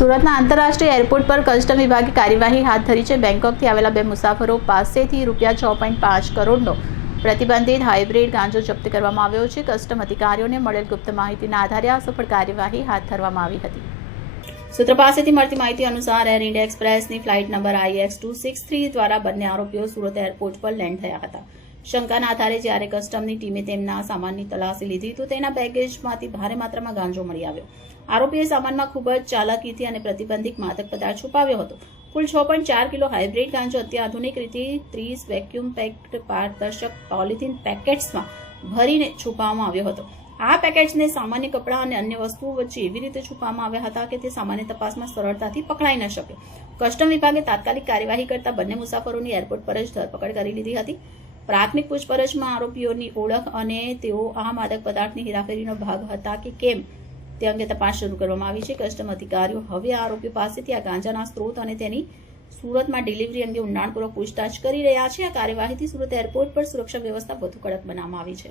સુરતના આંતરરાષ્ટ્રીય એરપોર્ટ પર કસ્ટમ વિભાગે કાર્યવાહી હાથ ધરી છે। બેંકોકથી આવેલા બે મુસાફરો પાસેથી ₹6.5 કરોડનો પ્રતિબંધિત હાઇબ્રિડ ગાંજો જપ્ત કરવામાં આવ્યો છે। કસ્ટમ અધિકારીઓને મળેલ ગુપ્ત માહિતીના આધારે આ સફળ કાર્યવાહી હાથ ધરવામાં આવી હતી। સૂત્રો પાસેથી મળતી માહિતી અનુસાર એર ઇન્ડિયા એક્સપ્રેસની ફ્લાઇટ નંબર IX263 દ્વારા બંને આરોપીઓ સુરત એરપોર્ટ પર લેન્ડ થયા હતા। શંકાના આધારે જ્યારે કસ્ટમની ટીમે તેમના સામાનની તલાશી લીધી તો તેના બેગેજમાંથી ભારે માત્રામાં ગાંજો મળી આવ્યો। આરોપીએ સામાનમાં ખૂબ જ ચાલાકીથી અને પ્રતિબંધિત માદક પદાર્થ છુપાવ્યો હતો। કુલ 6.4 કિલો હાઇબ્રિડ ગાંજો અત્યાધુનિક રીતે 30 વેક્યુમ પેક્ડ પારદર્શક પોલિથીન પેકેટ્સમાં ભરીને છુપાવવામાં આવ્યો હતો। આ પેકેટ્સને સામાન્ય કપડાં અને અન્ય વસ્તુઓ વચ્ચે એવી રીતે છુપાવવામાં આવ્યા હતા કે તે સામાન્ય તપાસમાં સરળતાથી પકડાઈ ન શકે। કસ્ટમ વિભાગે તાત્કાલિક કાર્યવાહી કરતા બંને મુસાફરોની એરપોર્ટ પર જ ધરપકડ કરી લીધી હતી। પ્રાથમિક પૂછપરછમાં આરોપીઓની ઓળખ અને તેઓ આ માદક પદાર્થની હેરાફેરીનો ભાગ હતા કે કેમ તે અંગે તપાસ શરૂ કરવામાં આવી છે। કસ્ટમ અધિકારીઓ હવે આરોપીઓ પાસેથી આ ગાંજાના સ્ત્રોત અને તેની સુરતમાં ડિલિવરી અંગે ઊંડાણપૂર્વક પૂછતાછ કરી રહ્યા છે। આ કાર્યવાહીથી સુરત એરપોર્ટ પર સુરક્ષા વ્યવસ્થા વધુ કડક બનાવવામાં આવી છે।